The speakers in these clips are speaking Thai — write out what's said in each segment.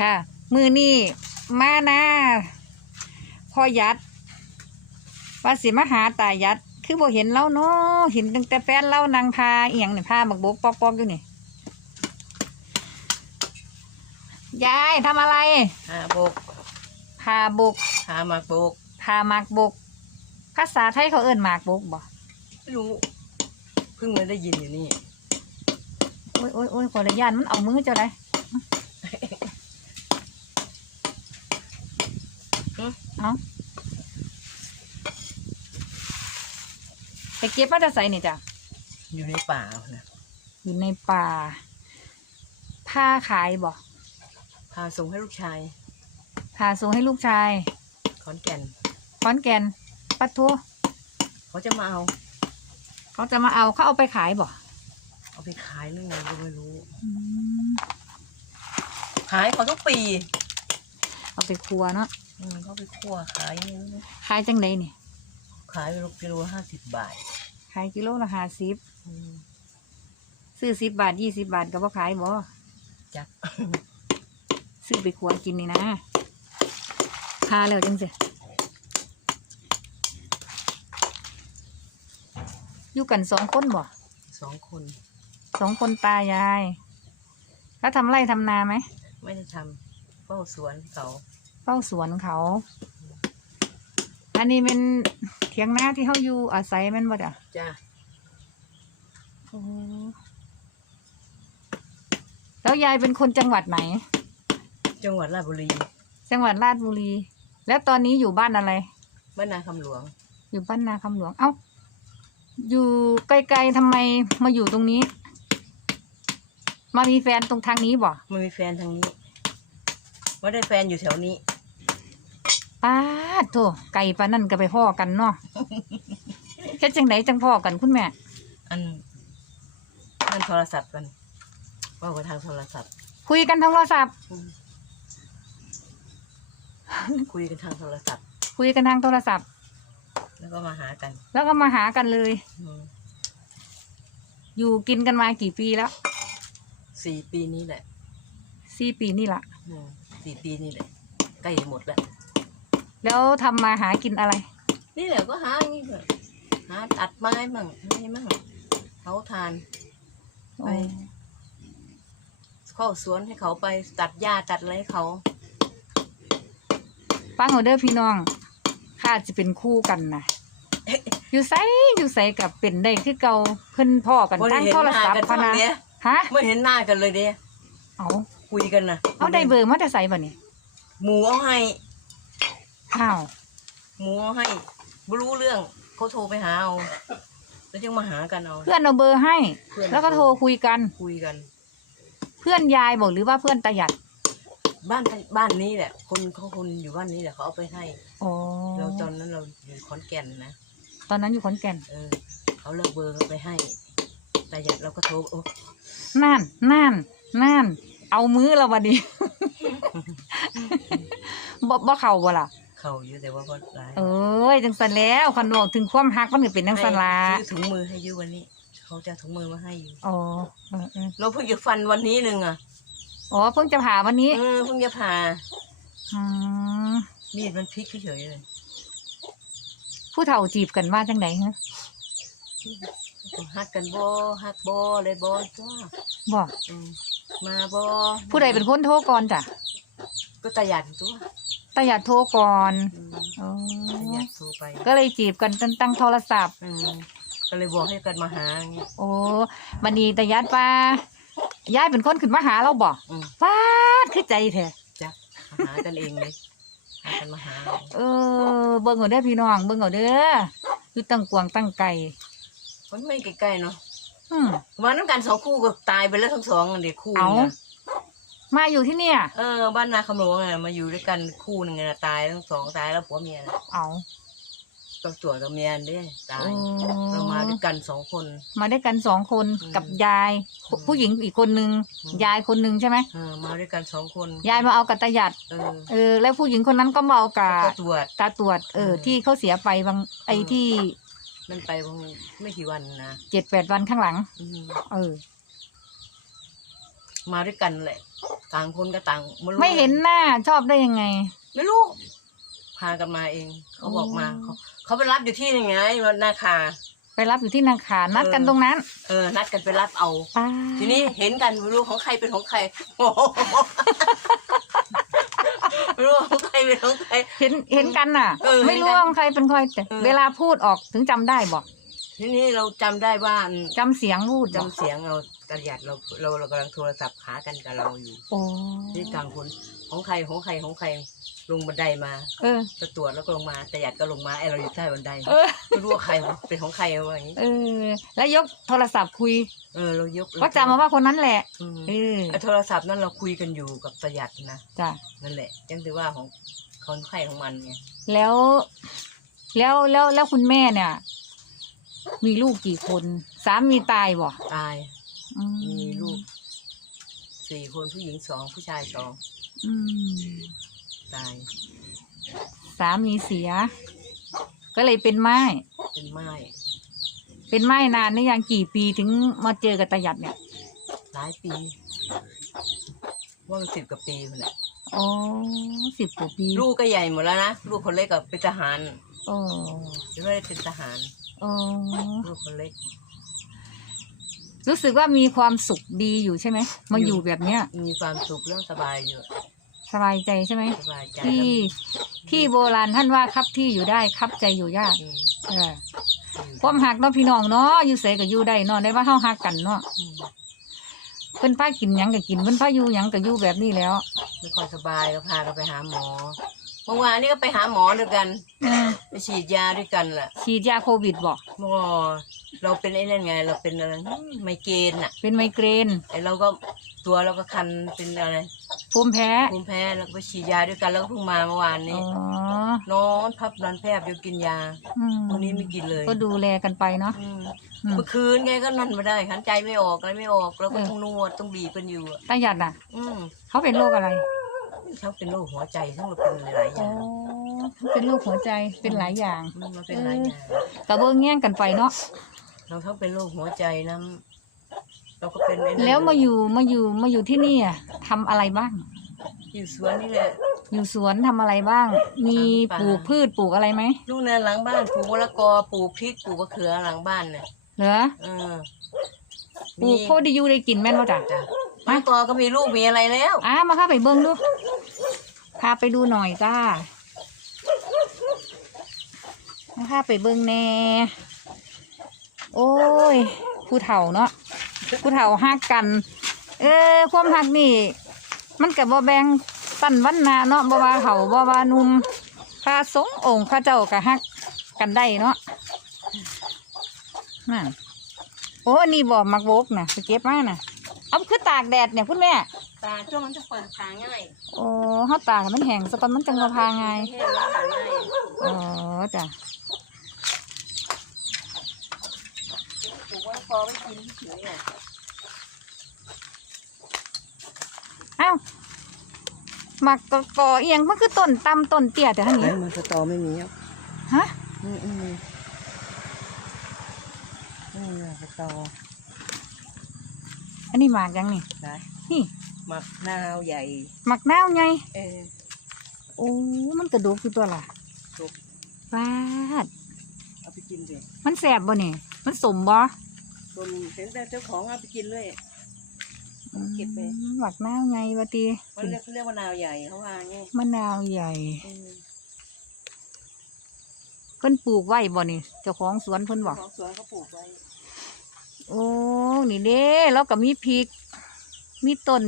ค่ะ มือนี่มานาพ่อยัดว่าสิมาหาตายัด คือบ่เห็นเล่าเนาะเห็นตั้งแต่แฟนเล่านางพาเอียงนี่พาบักบกปอกๆอยู่นี่ยายทำอะไรหาบกพาบกหาหมากบกพาหมากบก ภาษาไทยเขาเอิ้นหมากบกบ่ไม่รู้เพิ่งมาได้ยินอยู่นี่โอ้ยโอ้ยโอ้ยขอระยานมันเอามือเจ้าได้ เอาไปเก็บมาจะใส่นี่จ้ะอยู่ในป่านะอยู่ในป่า ผ้าขายบ่พาส่งให้ลูกชายพาส่งให้ลูกชายขอนแก่นขอนแก่นปัดทัวเขาจะมาเอา เขาจะมาเอาเขาเอาไปขายบ่เอาไปขายเรื่องไงก็ไม่รู้ อืมขายเขาทุกปี เอาไปครัวเนาะ อืมเขาไปคั่วขายอย่างนี้ขายจังไดนี่ขายไปลูกกิโลห้าสิบบาทขายกิโลละห้าสิบอืมซื้อสิบบาทยี่สิบบาทก็บ่ขายบ่จัก ซื้อไปครัวกินนี่นะพาแล้วจังสิอยู่กันสองคนบ่สองคนสองคนตายาย แล้วทำไร่ทำนาไหมไม่ได้ทำเฝ้าสวนเขา เฝ้าสวนเขา อันนี้เป็นเถียงนาที่เขาอยู่อาศัยแมันบ่จ้ะจ้าโอ้แล้วยายเป็นคนจังหวัดไหน จังหวัดราชบุรีจังหวัดราชบุรี แล้วตอนนี้อยู่บ้านอะไร บ้านนาคำหลวง อยู่บ้านนาคำหลวง เอ้า อยู่ไกลๆทำไมมาอยู่ตรงนี้ มามีแฟนตรงทางนี้บ่ มันมีแฟนทางนี้ว่าได้แฟนอยู่แถวนี้ ป้าดโถไก่ปานนั่นก็ไปพ่อกันเนาะแค่จังไหนจังพ่อกันคุณแม่ อันนั่นโทรศัพท์กันเว่ากันทางโทรศัพท์ คุยกันทางโทรศัพท์อืมคุยกันทางโทรศัพท์ คุยกันทางโทรศัพท์ แล้วก็มาหากันแล้วก็มาหากันเลย อืมอยู่กินกันมากี่ปีแล้วสี่ปีนี้แหละสี่ปีนี่ละอืมสี่ปีนี่แหละใกล้หมดแล้ว แล้วทำมาหากินอะไร นี่แหละก็หาอย่างนี้เถอะหาตัดไม้มั่งนี่มั่งเขาทานไปเข้าสวนให้เขาไปตัดหญ้าตัดอะไรให้เขาฟังเอาเด้อพี่น้องข้าจะเป็นคู่กันนะอยู่ไสอยู่ไสกับเป็นได้คือเก่าเพิ่นพ่อกันบ่ได้ทางเห็นโทรหน้าศัพท์กันพะเท่านะเนี้ยฮะไม่เห็นหน้ากันเลยเด้เอาคุยกันนะเอาได้เบอร์มาแต่ใส่บ่นี่หมูเอาให้ อ้าวหมูเอาให้ไม่รู้เรื่องเขาโทรไปหาเอาแล้วจึงมาหากันเอา เพื่อนเอาเบอร์ให้ เพื่อน แล้วก็โทรคุยกัน คุยกัน เพื่อนยายบอกหรือว่าเพื่อนตาหยัดบ้านบ้านนี้แหละ คนเขาคนอยู่บ้านนี้แหละเขาเอาไปให้ อ๋อเราตอนนั้นเราอยู่ขอนแก่นนะตอนนั้นอยู่ขอนแก่นเออเขาเลิกเบอร์ไปให้แต่หยัดเราก็โทรโอ้นั่นนั่นนั่นเอามือเราบัดนี้ บ่บ่เข้าบ่ล่ะ เขาอยู่แต่ว่าก็ร้ายเอ้ยจังสันแล้วคันบอกถึงความฮักมันก็เป็นจังสันละให้ซื้อถุงมือให้อยูวันนี้ เขาจะเอาถุงมือมาให้อยู่อ๋อเออเออเราเพิ่งจะฟันวันนี้หนึ่งอะอ๋อเพิ่งจะผ่าวันนี้เออเพิ่งจะผ่าอืมมีดมันพลิกเฉยๆเลยผู้เฒ่าจีบกันว่าจังไดฮะฮักกันบ่ฮักบ่เลยบ่จ้าบอกอืมมาบ่ผู้ใดเป็นคนโทรก่อนจ้ะก็ตาหยัดตัว ตาหยัดโทรก่อนอืมอ๋อตาหยัดโทรไปก็เลยจีบกันตั้งตั้งโทรศัพท์ อืมก็เลยบอกให้กันมาหาอย่างเงี้ยโอ้บันนี้ตาหยัดป้ายายเป็นคนขึ้นมาหาเราบอกอืมป้าดคือใจแท้จ้ะมาหากันเองเลยหากันมาหาเออเบิ่งเอาเด้อพี่น้องเบิ่งเอาเด้ออยู่ตั้งกวางตั้งไก่มันไม่ใกล้ๆเนาะอืม มาน้ำกันสองคู่ก็ตายไปแล้วทั้งสองอันเด็กคู่เอ้านึงนะ มาอยู่ที่เนี่ย เออบ้านนาคำหลวงอะมาอยู่ด้วยกันคู่หนึ่งอะตายทั้งสองตายแล้วผัวเมียนะเอาตัวตัวกับเมียเด้ตาโอ้ยเรามาด้วยกันสองคน มาด้วยกันสองคนอืมกับยายอืมผู้หญิงอีกคนนึงอืมยายคนนึงใช่ไหมเออมาด้วยกันสองคน ยายมาเอากับตาหยัดเออเออแล้วผู้หญิงคนนั้นก็มาเอากับก็ตรวจตาตรวจเอออืมที่เขาเสียไปบางไอ้อืมที่มันไปประมาณไม่กี่วันนะเจ็ดแปดวันข้างหลังอืมเออ มาด้วยกันแหละ ต่างคนก็ต่างรู้ไม่เห็นหน้าชอบได้ยังไง ไม่รู้ พากันมาเอง เขาบอกมาโอ้เขาเขาไปรับอยู่ที่ยังไงวันนาคา ไปรับอยู่ที่นาคานัดกันตรงนั้น เออ นัดกันไปรับเอา ป้าทีนี้เห็นกันไม่รู้ของใครเป็นของใครโอ้โหไม่รู้ของใครเป็นของใคร เห็นเห็นกันน่ะ เออไม่รู้เห็นกันว่าใครเป็นใครแต่เออ เวลาพูดออกถึงจำได้บอกทีนี้เราจำได้ว่าจำเสียงพูดจำบอกเสียงเรา กระหยัดเราเราเรากำลังโทรศัพท์หากันกับเราอยู่โอ้ที่ต่างคนของใครของใครของใครลงบันไดมาเออ จะตรวจแล้วก็ลงมาแต่หยัดก็ลงมาไอเราอยู่ใต้บันไดเออ ไม่รู้ว่าใครวะเป็นของใครวะอย่างนี้เออ แล้วยกโทรศัพท์คุย เออเรายกก็จำมาว่าคนนั้นแหละ อืมเออไอ้โทรศัพท์นั่นเราคุยกันอยู่กับประหยัดนะจ้ะ นั่นแหละยังถือว่าของคนไข้ของมันไงแล้ว แล้วแล้วแล้วคุณแม่เนี่ย มีลูกกี่คน สามีตายบ่ตาย อืมีลูกสี่คนผู้หญิงสองผู้ชายสองอืมตายสามีเสีย ก็เลยเป็นไม้ เป็นไม้เป็นไม้นานนี่ยังกี่ปีถึงมาเจอกับตาหยัดเนี่ย หลายปีว่าสิบกว่าปีคนแหละอ๋อสิบกว่าปีลูกก็ใหญ่หมดแล้วนะลูกคนเล็กกับเป็นทหารโอ้ยังไม่ได้เป็นทหารโอ้ลูกคนเล็ก รู้สึกว่ามีความสุขดีอยู่ใช่ไหมมาอยู่แบบเนี้ย มีความสุขเรื่องสบายอยู่สบายใจใช่ไหมสบายใจที่ที่โบราณท่านว่าครับที่อยู่ได้ครับใจอยู่ยากอืมเออความหักเนาะพี่น้องเนาะอยู่เสก็อยู่ได้เนาะได้ว่าเฮาหักกันเนาะอืมเพิ่นพากินหยังก็กินเพิ่นพาอยู่หยังก็อยู่แบบนี้แล้วไม่ค่อยสบายก็พากันไปหาหมอเมื่อวานนี้ก็ไปหาหมอด้วยกันอืมไปฉีดยาด้วยกันแหละฉีดยาโควิดบ่เมื่อ เราเป็นไอ้นั่นไง เราเป็นอะไรไมเกรนอะเป็นไมเกรนไอ้เราก็ตัวเราก็คันเป็นอะไรภูมิแพ้ภูมิแพ้แล้วก็ไปฉีดยาด้วยกันแล้วก็เพิ่งมาเมื่อวานอ๋นี้อนอนพับนอนแพบเดี๋ยวกินยาอืมวันนี้ไม่กินเลยก็ดูแลกันไปเนาะ อืมอืม เมื่อคืนไงก็นอนไม่ได้หันใจไม่ออกอะไรไม่ออกแล้วก็เออต้องนวดต้องบีบกันอยู่อะตาหยัดน่ะ อืมเขาเป็นโรคอะไรทั้งเป็นโรคหัวใจทั้งเราเป็นหลายๆออ๋อย่างเป็นโรคหัวใจเป็นหลายอย่าง อืมมันเป็นหลายอย่าง กระเบื้องแย่งกันไปเนาะ เราทั้งเป็นโรคหัวใจน้ำเราก็เป็นไอ้นั่นแล้วมาอยู่มาอยู่มาอยู่ที่นี่อะทำอะไรบ้าง อยู่สวนนี่แหละ อยู่สวนทำอะไรบ้าง มีทำปลาปลูกพืชปลูกอะไรไหมลูกในหลังบ้านปลูกมะละกอปลูกพริกปลูกมะเขือหลังบ้านเนี่ยเหรอเออปลูกโคไดิยูได้กินแม่นว่าจ้ะจ้ะมะละกอก็มีลูกมีอะไรแล้วอะมาพาไปเบิ้งดูพาไปดูหน่อยจ้ามาพาไปเบิ้งแน่ โอ้ย ผู้เฒ่าเนาะผู้เฒ่าฮักกัน เออ ความฮักนี่ มันกับบ่แบ่งตันวันนาเนาะบ่ว่าเขาบ่ว่าหนุ่มพระสงฆ์องค์พระเจ้าก็ฮักกันได้เนาะนั่นโอ้อันนี่บ่มักโบกนะไปเก็บมาน่ะเอาคือตากแดดเนี่ยคุณแม่ ตาช่วงมันจะเปิดทางง่ายโอ้เฮาตากให้มันแห้งสะก่อนมันจังกระพาไงแห้งแล้วหาง่ายอ๋อจ้ะ ปลูกมะละกอไว้กินเฉยๆอะเอ้าหมักกะกอเอียงมันคือต้นตำต้นเตี้ยแต่ท่านไหนนี้มันสตอไม่มีอะฮะอืมอืมนี่ไงสตออันนี้หมากยังนี่ไหนนี่มะนาวใหญ่ หมักนาวไงเออโอ้มันกระดูกคือตัวล่ะสุกฟาดเอาไปกินสิมันแสบบ่นี่มันสมบ่ ส่วนเห็นแต่เจ้าของเอาไปกินเลย เก็บไป อืมหมักนาวไงวะตีมันเรียกเขาเรียกว่านาวใหญ่เขาว่าไงมะนาวใหญ่อืมเพิ่นปลูกไว้บ่นี่เจ้าของสวนเพิ่นบอก ของสวนเขาปลูกไว้โอ้นี่เด้แล้วก็มีพริก มีต้น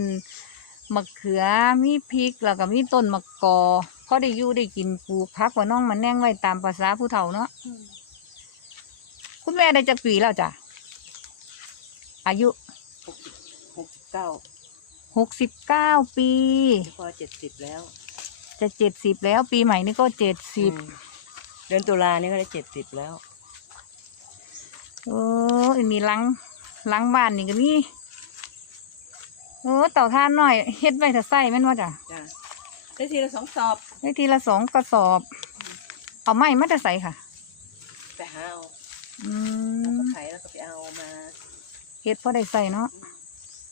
มะเขือ มีพริก แล้วก็มีต้นมะกอพอได้อยู่ได้กินปลูกพักว่าน้องมันแน่งไว้ตามภาษาผู้เฒ่าเนาะอืมคุณแม่ได้จักปีแล้วจ้ะ อายุหกสิบหกสิบเก้าหกสิบเก้าปีพอเจ็ดสิบแล้ว จะเจ็ดสิบแล้วปีใหม่นี่ก็เจ็ดสิบอืมเดือนตุลานี่ก็ได้เจ็ดสิบแล้วโอ้ยนี่หลังหลังบ้านนี่ก็มีโอ้เต่าท่านหน่อยเฮ็ดไว้ถ้าใส่แม่นว่าจ้ะจ้ะได้ทีละสองสอบได้ทีละสองกระสอบ เอาไม้มาจะใส่ค่ะ ไปหาเอาอืแล้วม ก็ไถแล้วก็ไป เอามาเฮ็ดพอได้ใส่เนาะ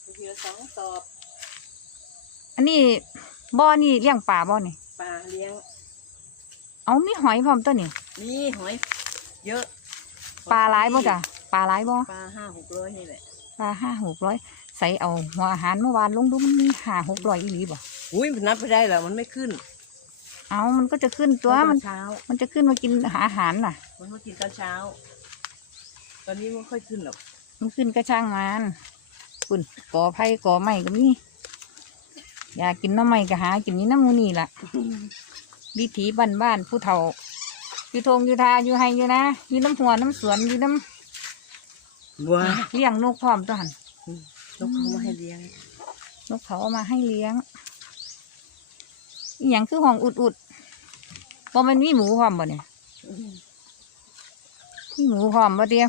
ได้ทีละสองสอบอันนี้บ่อนี่เลี้ยงปลาบ่นี่ปลาเลี้ยง เอามีหอยพร้อมตัวนี่มีหอย เยอะปลาหลายบ่จ้ะปลาหลายบ่ปลาห้าหกร้อยนี่แหละปลาห้าหกร้อยใส่เอาหัวอาหารเมื่อวานลงดูมันมีห้าหกร้อยอีหลีบ่อุ้ยมันนับไม่ได้แล้วมันไม่ขึ้น เอามันก็จะขึ้นตัวมันเช้า มันจะขึ้นมากินอาหารน่ะ มันมากินตอนเช้า ตอนนี้มันค่อยขึ้นหรอก มันขึ้นก็ช่างมันปุ่นก่อไผ่ก่อไม้ก็มีอยากกินน้ำไม้ก็หากินนี้น้ำมูนี่ล่ะ วิถีบ้านบ้านๆผู้เฒ่าอยู่ทงอยู่ทาอยู่ไฮอยู่นะอยู่น้ำหัวน้ำสวนอยู่น้ว้าำเลี้ยงนกพร้อมตัวหันนกเขามาให้เลี้ยงนกเขาเอามาให้เลี้ยงอหย่างคือห้องอุดอุดๆบ่แมันมีหมูพร้อมบ่เนี่ยมีหมูพร้อมบ่เดียว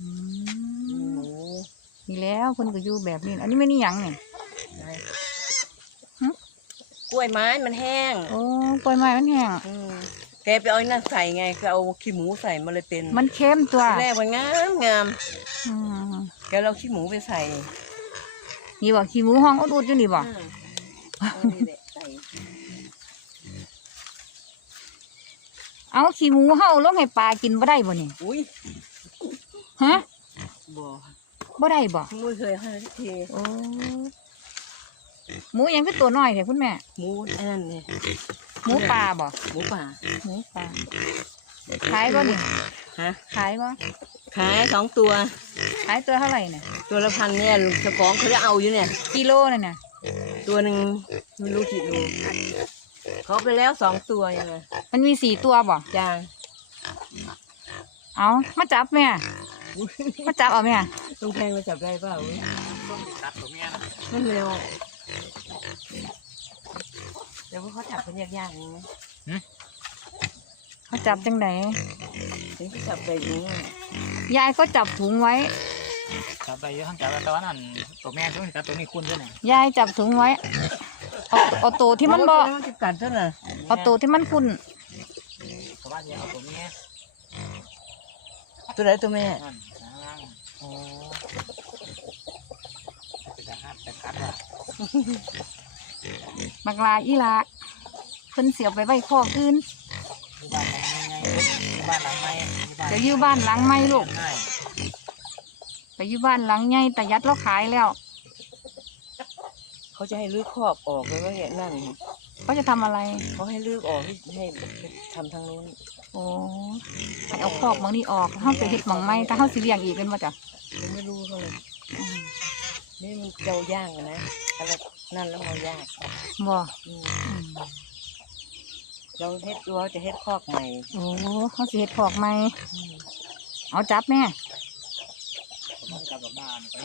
อืม หมู นี่แล้วคนก็อยู่แบบนี้ อันนี้ไม่นี่หยังเนี่ยไหนหึกล้วยไม้มันแห้งโอ้ปล่อยไม้มันแห้งอืมแกไปเอาไอ้นั่นใส่ไงคือเอาขี้หมูใส่มาเลยเป็นมันเค็มตัวแรกมันงามงามอืมแกเราขี้หมูไปใส่นี่บ่ขี้หมูห้องอุดอุดๆอยู่นี่บ่อืมเอานี่แหละใส่เอาขี้หมูเฮาลงให้ปลากินบ่ได้บ่นี่อุ้ยฮะบ่ บ่ได้บ่ไม่เคยให้สักทีโอ้หมูหยังคือตัวน้อยแท้คุณแม่ หมูไอ้นั่นเนี่ยหมูป่าบ่หมูป่าหมูป่าขายบ่นี่ฮะขายบ่ขายสองตัว ขายตัวเท่าไหร่เนี่ยตัวละพันเนี่ยเจ้าของเขาจะเอาอยู่เนี่ย กิโลนั่นน่ะตัวหนึ่งไม่รู้กี่โลเขาไปแล้วสองตัวยังไงมันมีสี่ตัวบ่จางเอามาจับแม่ มาจับเอาแม่ต้องแพงมาจับได้เปล่าเว้ยตัดตัวเมียนะไม่เร็ว เดี๋ยวพวกเขาจับเป็นยากๆอย่างนี้เขาจับจังไหนถึงจะจับไปอย่างนี้ยายก็จับถุงไว้ จับไปเยอะทั้งจับแต่ว่านั่นตัวแม่ตัวนี้กับตัวนี้คุณด้วยเนี่ยยายจับถุงไว้เอาเอาตัวที่มันบ่โอ้ยมันจะกัดซะน่ะเอาตัวที่มันคุ้นเพราะว่าจะเอาตัวเมีย ตัวไหนตัวแม่นั่นนั่งโอ้จะหัดจะกัดว่ะบักลาอีหลาเพิ่นเสียบไปไว้คอกอื่นอยู่บ้านหลังไงอยู่บ้านหลังไงจะอยู่บ้านหลังใหม่ลูกง่ายไปอยู่บ้านหลังใหญ่แต่ยัดเราขายแล้ว เขาจะให้ลื้อครอบออกเลยว่าเนี่ยนั่นเขาจะทำอะไร เขาให้ลื้อออกให้ทำทางนู้น โอ้ให้เอาคอกหมองนี้ออกเฮาไปเฮ็ดหมองใหม่ถ้าเฮาสิเลี้ยงอีกเป็นบ่จ้ะยังไม่รู้เขาเลยอืมนี่มันเจ้าย่างอะนะอะไรนั่นแล้วมันยากบ่อืมอืมเราเฮ็ดเราจะเฮ็ดคอกใหม่โอ้เฮาสิเฮ็ดคอกใหม่อืมเอาจับแม่ ผมกลับบ้านไป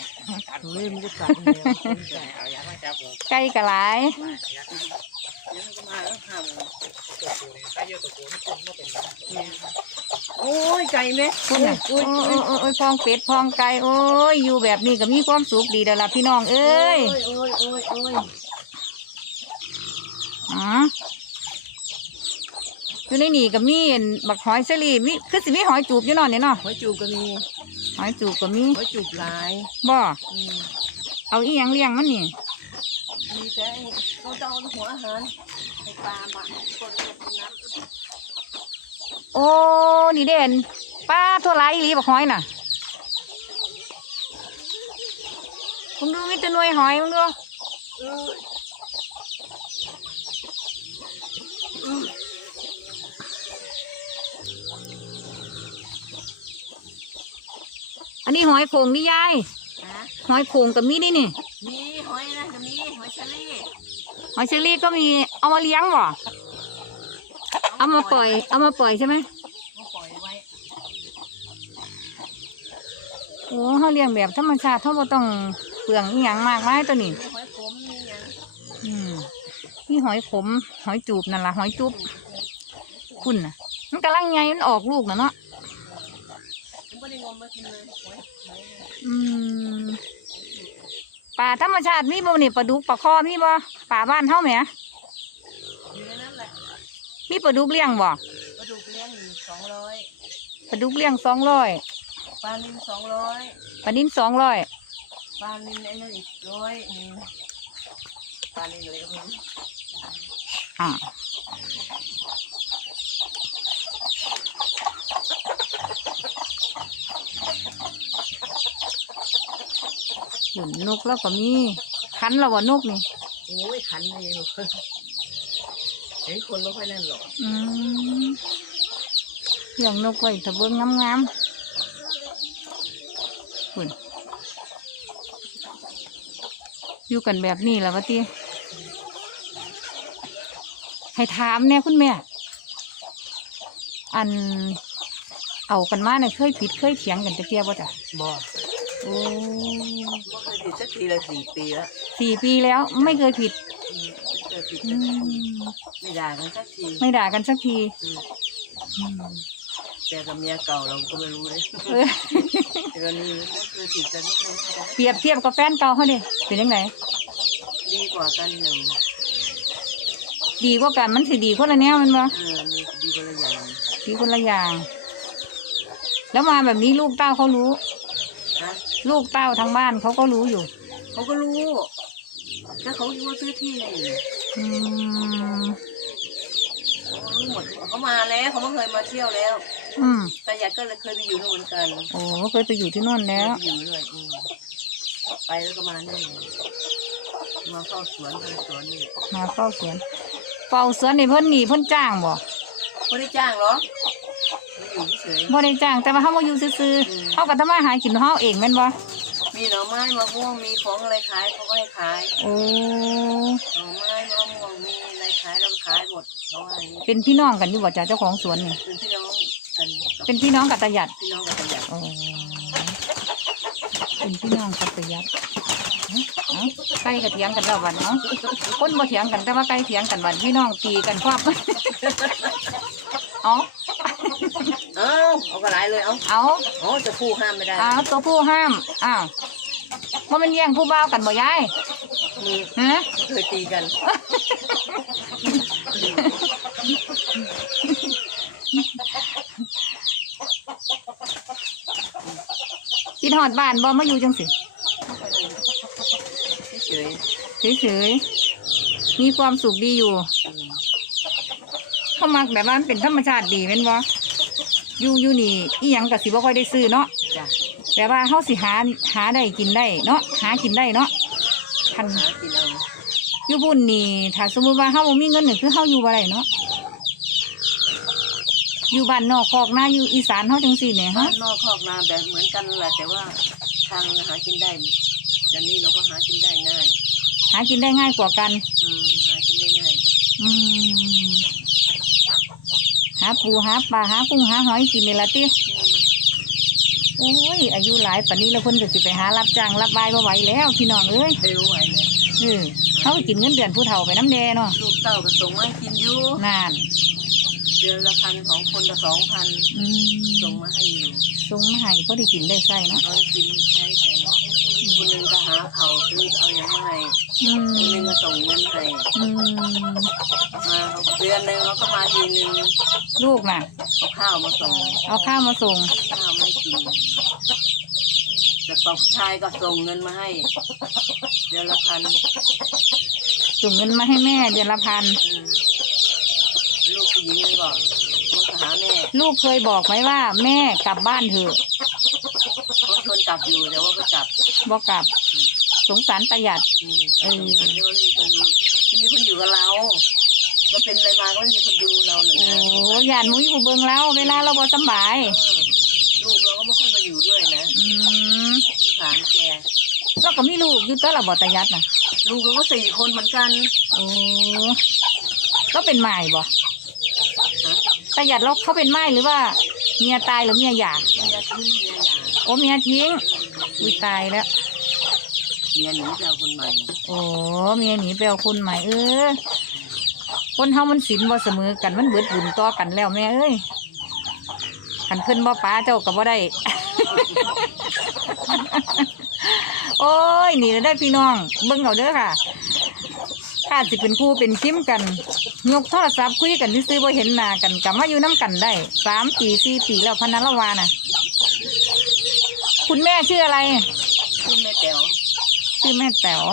กัดเฮ้ยมันจะกัดเนี่ยเอายามาจับผมไก่กะหลายยาตัวยังก็มาแล้วทกูนี่ใครเยอะตัวกูนี่คุณก็เป็นำโอ้ยไก่ไหมคุณน่ะอุ้โอ้ยยโอ้ยโอ้ยพองเป็ดพองไก่โอ้ยอยู่แบบนี้ก็มีความสุขดีเด้อล่ะพี่น้องเอ้ยโอ้ยโอ้ยโอ้ยโอ้ยอ๋ออยู่ในนี่ก็มีอันบักหอยเชอรี่มีคือสิมีหอยจูบอยู่เนอนนี่เนาะหอยจูบก็มี หอยจูบก็มีหอยจูบหลายบ่อืมเอาอีหยังเลี้ยงมันนี่มีแต่เขาจะเอาหัวอาหารให้ปลามาคนจะกินน้ำโอ้นี่เด่นป้าทั่วไรอีหลีบักหอยน่ะมึงดูมีแต่หน่วยหอยมึงดูเออ อันนี้หอยโขงนี่ยายฮะหอยโขงกับมีนี่นี่ มีหอยนะจะมีหอยเชอรี่หอยเชอรี่ก็มีเอามาเลี้ยงบ่เอามาปล่อย เอามาปล่อยใช่ไหมมาปล่อยไว้โอ้เขาเลี้ยงแบบธรรมชาติเขาบ่ต้องเปลืองอีหยังมากมายตัวนี้มีหอยขมมีอย่างอืมนี่หอยขม หอยจูบนั่นล่ะหอยจุบคุณน่ะ มันกำลังไงมันออกลูกนะเนาะผม ไม่ได้งมมากินเลยหอยหอยอืมป่าธรรมชาติมีบ่นี่ปลาดุกปลาคอมีบ่ป่าบ้านเฮาแหมอยู่ในนั้นแหละมีปลาดุกเลี้ยงบ่ปลาดุกเลี้ยงอยู่สองร้อยปลาดุกเลี้ยงสองร้อยปลานิลสองร้อยปลานิ่มสองร้อยปลานินไอ้นั่นอีกร้อยหนึ่งปลานินอะไรก็ไม่รู้อ่า หลุนนกแล้วก็มีคันแล้วว่านกนี่โอ้ยขันเลยหนูเห็นคนไม่ค่อยนั่นหรอกอืมเลี้ยงนกไว้ถ้าเบิ่งงามๆคุณอยู่กันแบบนี้แล้ววะตีให้ถามแน่คุณแม่ อัน เอากันมาเนี่ยเคยผิดเคยเถียงกันจะเทียบ่จ้ะบ่โอ้ไม่เคยผิดสักทีเลยสี่ปีแล้วสี่ปีแล้วไม่เคยผิดอืมไม่เคยผิดอืสักทีมไม่ด่ากันสักทีไม่ด่ากันสักทีอืมอืมแต่กับเมียเก่าเราก็ไม่รู้เลยเออแต่ตอนนี้ไม่เคยผิดกันไม่เคยไม่ได้เปรียบเทียบกับแฟนเก่าเขาดิเป็นยังไงดีกว่ากันหนึ่งดีกว่ากันมันสิดีคนละแนวแมันบ่เออมีดีคนละอย่างดีคนละอย่าง แล้วมาแบบนี้ลูกเต้าเขารู้นะลูกเต้าทางบ้านเขาก็รู้อยู่ เขาก็รู้ถ้าเขาคิดว่าซื้อที่ไหนอยู่อืมเขาก็รู้หมดเขามาแล้วเขาไม่เคยมาเที่ยวแล้วอืมแต่ยายก็เลยเคยไปอยู่นู่นเหมือนกันโอ้เคยไปอยู่ที่นู่นแล้ว ไปอยู่ด้วยอืมไปแล้วก็มานี่มาเข้าสวนเข้าสวนนี่มาเฝ้าสวนเฝ้าสวนในเพิ่นนี่เพิ่นจ้างบ่ไม่ได้จ้างหรอกมา อยู่เฉยบ่ได้จ้างแต่ว่าเฮามาอยู่ซื่ออืมๆเฮาก็ทำมาหากินของเฮาเองแม่นบ่มีหน่อไม้มะม่วงมีของอะไรขายเขาก็ให้ขายโอ้หน่อไม้มะม่วงมีอะไรขายเราขายหมดเขาว่าอย่างนี้เป็นพี่น้องกันอยู่บ่จ้ะเจ้าของสวนนี่เป็นพี่น้องกันกับเป็นพี่น้องกับตาหยัดพี่น้องกันเป็นอย่างโอ้เป็นพี่น้องกับตาหยัดเอ้าเอ้าไก่ก็เถียงกันแล้วบัดเนาะคนบ่เถียงกันแต่ว่าไก่เถียงกันบัดพี่น้องตีกันควับ เอา เอาเอากระไรเลยเอาเอาอ๋อจะพูดห้ามไม่ได้เอาตัวผู้ห้ามอ้าวว่ามันแย่งผู้บ่าวกันบ่ยายมือฮะเคยตีกันคิดฮอดบ้านบ่มาอยู่จังสิเฉยเฉยๆมีความสุขดีอยู่ๆอืมเขามักแบบว่ามันเป็นธรรมชาติดีแม่นบ่ อยู่อยู่นี่อีหยังก็สิบ่ค่อยได้ซื้อเนาะจ้ะแต่ว่าเฮาสิหาหาได้กินได้เนาะหากินได้เนาะคันหากินเอาอยู่บุ่นนี่ถ้าสมมติว่าเฮาบ่มีเงินนี่คือเฮาอยู่บ่ได้เนาะอยู่บ้านนอกคอกนาอยู่อีสานเฮาจังซี่เนี่ยบ้าฮะนนอกคอกนาแบบเหมือนกันแหละแต่ว่าทางหากินได้เดี๋ยวนี้เราก็หากินได้ง่าย หากินได้ง่ายกว่ากัน อืมหากินได้ง่าย อืมหาปูหาปลาหากุ้งหาหอยกินนี่ละติอืมโอ้ย อายุหลายปานนี้แล้วเพิ่นก็สิไปหารับจ้างรับบายบ่ไหวแล้วพี่น้องเอ้ยไม่รู้ไหวเลยเออเขาก็กินเงินเดือนผู้เฒ่าไปน้ำแดเนาะลูกเต้าก็ส่งมาให้กินอยู่นานเดือนละพันของคนละสองพันอืมส่งมาให้อยู่ส่งมาให้พอได้กินได้ใส่เนาะเขากินใช้ไปคนหนึ่งก็หาเขาซื้อเอาอย่างมาให้ อืมคนหนึ่งก็ส่งเงินให้อืมมาเดือนหนึ่งเขาก็มาทีหนึ่งลูกน่ะ เอาข้าวมาส่งเอาข้าวมาส่ง ข้าวไม่กินแต่ปอกชายก็ส่งเงินมาให้ เดือนละพันส่งเงินมาให้แม่เดือนละพัน อืมลูกผู้หญิงนี่ก็มาหาแม่ลูกเคยบอกไหมว่า แม่กลับบ้านเถอะเขาชวนกลับอยู่แต่ว่าก็กลับบอกกลับ สงสารประหยัด อืมแล้วตอนนี้ว่ามีคนดูมีคนอยู่กับเราเราเป็นอะไรมาก็ไม่มีคนดูเราเลยโอ้นะยานมุ้ยผู้เบิงเราเวลาเราบ่สำบาย เออลูกเราก็ไม่ค่อยมาอยู่ด้วยนะอืมสงสารแก เราก็มีลูกอยู่ตัวละบ่ตายัดน่ะลูกเราก็สี่คนเหมือนกัน โอ้ก็เป็นไม้บ่ฮะตายัดเราเขาเป็นไม้หรือว่า เมียตายหรือเมียหย่าเมียทิ้งเมียหย่าโอ้เมียทิ้ง อุ้ยตายแล้ว เมียหนีไปเอาคนใหม่โอ้เมียหนีไปเอาคนใหม่เออคนเฮามันสินบ่เสมอกันมันเบิดบุญต่อกันแล้วแม่เอ้ยขันเพิ่นบ่ป้าเจ้าก็บ่ได้ โอ้ยนี่ได้พี่น้อง เบิ่งเอาเด้อค่ะถ้าสิเป็นคู่เป็นคิมกัน ยกโทรศัพท์คุยกันที่ซื้อบ่เห็นหน้ากันกลับมาอยู่น้ำกันได้สามปีสี่ปีแล้วพนันละวาน่ะ คุณแม่ชื่ออะไร ชื่อแม่แต๋ว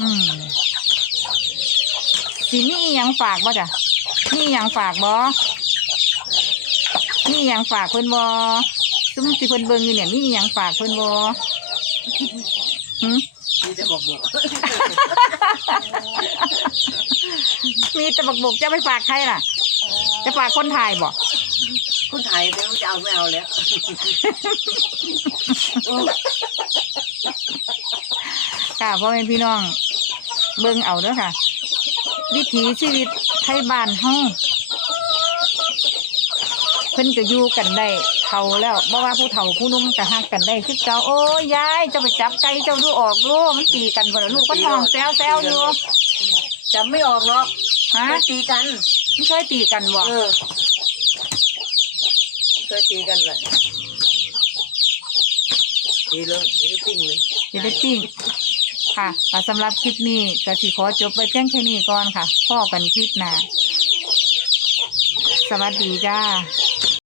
อืมสิมีอิหยังฝากบ่จ้ะมีอิหยังฝากบ่มีอิหยังฝากเพิ่นบ่ซุ่มสิเพิ่นเบิ่งอยู่เนี่ยมีอิหยังฝากเพิ่นบ่หึมีแต่บอกบอกมีแต่บักบกจะไปฝากใครล่ะ จะฝากคนถ่ายบ่คนไทยแต่เขาจะเอาไม่เอาแล้วโอ้ ค่ะพ่อแม่พี่น้อง เบิ่งเอาเด้อค่ะ วิถีชีวิตไทยบ้านเฮาเพิ่นก็อยู่กันได้เท่าแล้วบ่ว่าผู้เฒ่าผู้หนุ่มก็ฮักกันได้คือเก่าโอ้ยยายเจ้าไปจับไก่เจ้าดูออกดูมันตีกันบ่ล่ะลูกมันห้องแซวแซวอยู่จำไม่ออกหรอกฮะเคยตีกันมันเคยตีกันบ่เออเคยตีกันเลยตีเลยตีติ้งเลยจะได้ปิ้ง ค่ะแต่สำหรับคลิปนี้ก็สิขอจบไปเพียงแค่นี้ก่อนค่ะพ่อกันคลิปหน้าสวัสดีจ้า